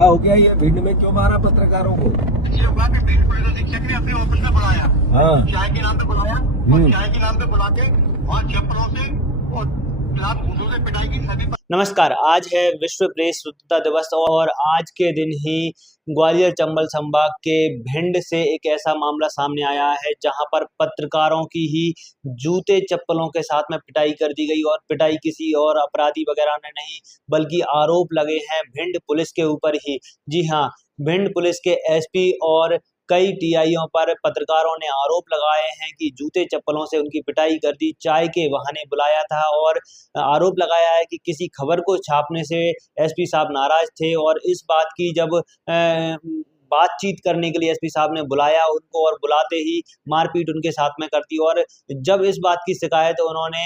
क्या हो गया? ये भिंड में क्यों मारा पत्रकारों को? ये हुआ कि भिंड पुलिस अधीक्षक ने अपने ऑफिस में बुलाया, हाँ। चाय के नाम पे बुलाया और चाय के नाम पे बुला के वहाँ चप्पलों से और लात घूंसों से पिटाई की सभी। नमस्कार, आज है विश्व प्रेस स्वतंत्रता दिवस और आज के दिन ही ग्वालियर चंबल संभाग के भिंड से एक ऐसा मामला सामने आया है जहां पर पत्रकारों की ही जूते चप्पलों के साथ में पिटाई कर दी गई और पिटाई किसी और अपराधी वगैरह ने नहीं बल्कि आरोप लगे हैं भिंड पुलिस के ऊपर ही। जी हां, भिंड पुलिस के एसपी और कई टीआईओं पर पत्रकारों ने आरोप लगाए हैं कि जूते चप्पलों से उनकी पिटाई कर दी, चाय के बहाने बुलाया था और आरोप लगाया है कि किसी खबर को छापने से एसपी साहब नाराज थे और इस बात की जब बातचीत करने के लिए एसपी साहब ने बुलाया उनको और बुलाते ही मारपीट उनके साथ में कर दी। और जब इस बात की शिकायत उन्होंने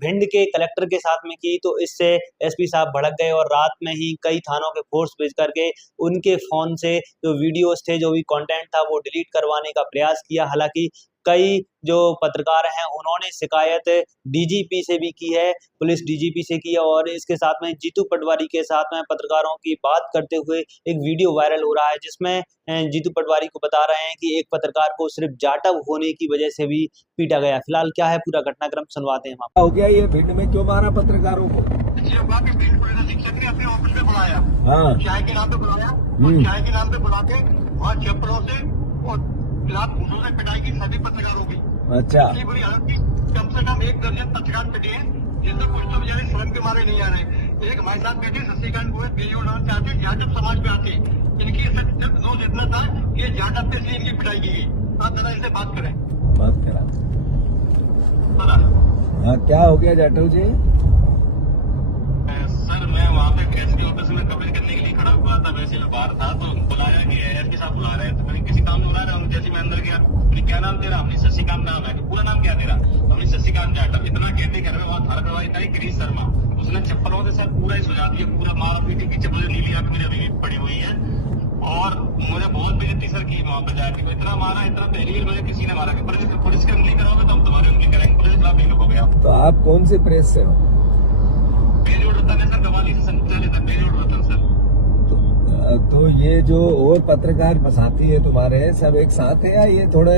भिंड के कलेक्टर के साथ में की तो इससे एसपी साहब भड़क गए और रात में ही कई थानों के फोर्स भेज करके उनके फोन से जो वीडियोस थे, जो भी कंटेंट था वो डिलीट करवाने का प्रयास किया। हालांकि कई जो पत्रकार हैं उन्होंने शिकायत डीजीपी से भी की है, पुलिस डीजीपी से की है और इसके साथ में जीतू पटवारी के साथ में पत्रकारों की बात करते हुए एक वीडियो वायरल हो रहा है जिसमें जीतू पटवारी को बता रहे हैं कि एक पत्रकार को सिर्फ जाटव होने की वजह से भी पीटा गया। फिलहाल क्या है पूरा घटनाक्रम सुनवाते हैं। क्या हो गया? ये भिंड में क्यों मारा पत्रकारों को? ये हुआ कि भिंड पुलिस अधीक्षक ने अपने ऑफिस में बुलाया, हाँ। चाय के नाम पे बुलाया और चाय के नाम पे बुला के वहाँ चप्पलों से और लात घूंसों से पिटाई की सभी पत्रकारों की। अच्छा। इतनी बुरी हालत की, कम से कम 1 दर्जन पत्रकार पिटे हैं जिनसे कुछ तो बेचारे शर्म के मारे नहीं आ रहे। एक हमारे साथ बैठे शशिकांत गोयल वीडियो डालना चाहते जाटव समाज पे आते, इनकी दोष इतना था कि जाटव पे से इनकी पिटाई की गई। आप जरा इनसे बात करें। बात करा। हाँ, क्या हो गया जाटव जी? सर मैं वहाँ पे एसपी ऑफिस में कवर करने के लिए खड़ा हुआ था, वैसे मैं बाहर था तो बुलाया कि एसपी साहब बुला रहे हैं, तो मैंने किसी काम में बुला रहा हूँ। जैसे मैं अंदर गया, क्या नाम तेरा? हमने शशिकांत नाम है। पूरा नाम क्या तेरा? हमने शशिकांत जाटव। इतना कहते घर में वहाँ थाना प्रभारी था गिरीश शर्मा, उसने चप्पलों से सर पूरा ही सुझा दिया, पूरा मार पीटी की चप्पल नीली आंख मेरी अभी पड़ी हुई है और मुझे बहुत बेइज्जती सर की वहाँ पे जाके। इतना मारा, इतना पहली बार मुझे किसी ने मारा कि पुलिस के नहीं कराओगे तो हम तुम्हारे उनकी करेंगे। पुलिस खिलाफ नहीं हो गया। तो आप कौन से प्रेस से हो? मेरी रोड रतन है सर, गवाली से संचालित है मेरी रोड रतन सर। तो ये जो और पत्रकार साथी है तुम्हारे सब एक साथ है या ये थोड़े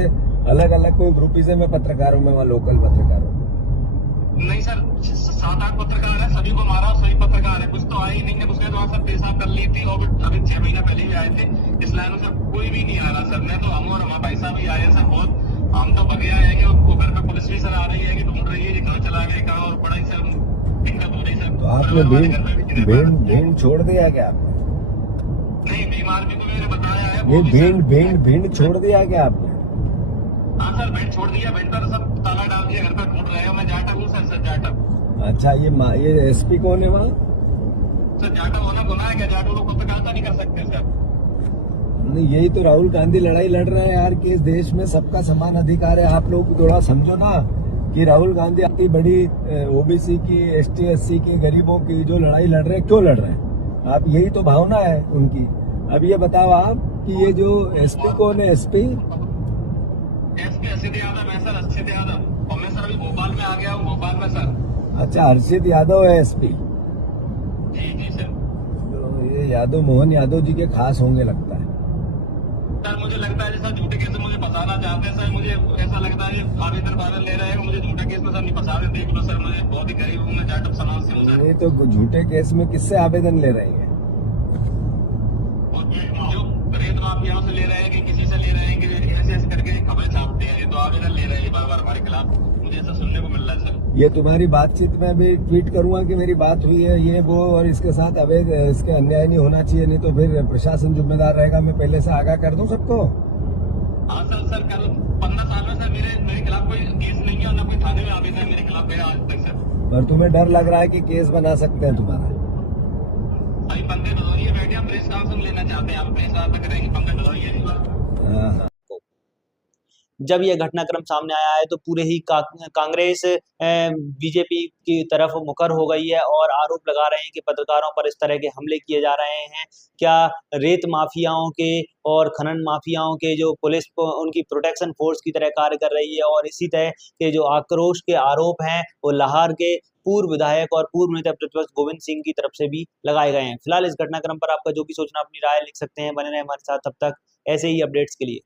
अलग अलग कोई ग्रुपिज्म में पत्रकारों में, वहाँ लोकल पत्रकारों? नहीं सर, 7-8 पत्रकार है, सभी को मारा, सभी पत्रकार है, कुछ तो आए ही नहीं है। उसने तो वहाँ सब पेशाब कर ली थी और अभी 6 महीना पहले भी आए थे। इस लाइन से कोई भी नहीं आ रहा सर। मैं तो हम और हमारे भाई साहब भी आए हैं सर, बहुत हम तो भगे आए हैं कि घर पे पुलिस भी सर आ रही है कि ढूंढ रही है कि कहाँ चला गया कहाँ, और बड़ा ही सर दिक्कत हो रही सर। तो आपने भिंड छोड़ दिया क्या आपने? नहीं, बीमार भी तो मैंने बताया है। ये भिंड छोड़ दिया क्या आपने? हाँ सर, भिंड छोड़ दिया। भिंड पर सब ताला डाल दिया, घर पर ढूंढ रहे हो। मैं जाटव हूँ सर जाटव। अच्छा, ये एसपी कौन है वहाँ? सर जाटव होना गुनाह है क्या? जाटव लोग पत्रकारिता नहीं कर सकते सर? नहीं, यही तो राहुल गांधी लड़ाई लड़ रहे हैं यार कि इस देश में सबका समान अधिकार है। आप लोग थोड़ा समझो ना कि राहुल गांधी इतनी बड़ी ओबीसी की, एसटी एससी की, गरीबों की जो लड़ाई लड़ रहे हैं, क्यों लड़ रहे हैं? आप यही तो भावना है उनकी। अब ये बताओ आप कि ये जो एसपी कौन है? एसपी हर्षित यादव है सर, हर्षित यादव। और मैं सर अभी भोपाल में आ गया हूँ, भोपाल में सर। अच्छा, हर्षित यादव है एसपी। जी सर। तो ये यादव, मोहन यादव जी के खास होंगे लगता है सर। मुझे लगता है जैसा झूठे केस में मुझे फंसाना चाहते हैं सर। मुझे ऐसा लगता है आवेदन ले रहे हैं, मुझे झूठे केस में सर नहीं फंसा रहे। देख लो सर, मुझे बहुत ही गरीब हूँ मैं, जाटव समाज से हूँ सर। ये तो झूठे केस में किससे आवेदन ले रहे हैं? जो रेत माफियाओं से ले रहे हैं कि किसी से ले रहे हैं कि ऐसे करके खबरें छापते हैं, ये तो आवेदन ले रहे हैं बार बार हमारे खिलाफ। मुझे ऐसा सुनने को मिल रहा है सर। ये तुम्हारी बातचीत में भी ट्वीट करूंगा कि मेरी बात हुई है ये वो, और इसके साथ अवैध, इसके अन्याय नहीं होना चाहिए, नहीं तो फिर प्रशासन जिम्मेदार रहेगा। मैं पहले से आगाह कर दूं सबको। हाँ सर कल 15 साल में सर मेरे खिलाफ कोई केस नहीं है और ना कोई थाने में आवेदन मेरे खिलाफ गया आज तक सर। पर तुम्हें डर लग रहा है कि केस बना सकते हैं तुम्हारा? अभी पंकज भदौरिया बैठे, हम प्रेस कॉन्फ्रेंस लेना चाहते हैं, आप प्रेस आप करेंगे पंकज भदौरिया। हाँ। जब यह घटनाक्रम सामने आया है तो पूरे ही कांग्रेस बीजेपी की तरफ मुखर हो गई है और आरोप लगा रहे हैं कि पत्रकारों पर इस तरह के हमले किए जा रहे हैं। क्या रेत माफियाओं के और खनन माफियाओं के जो पुलिस उनकी प्रोटेक्शन फोर्स की तरह कार्य कर रही है, और इसी तरह के जो आक्रोश के आरोप हैं वो लाहौर के पूर्व विधायक और पूर्व नेता प्रतिपक्ष गोविंद सिंह की तरफ से भी लगाए गए हैं। फिलहाल इस घटनाक्रम पर आपका जो भी सोचना, अपनी राय लिख सकते हैं। बने रहे हमारे साथ, तब तक ऐसे ही अपडेट्स के लिए।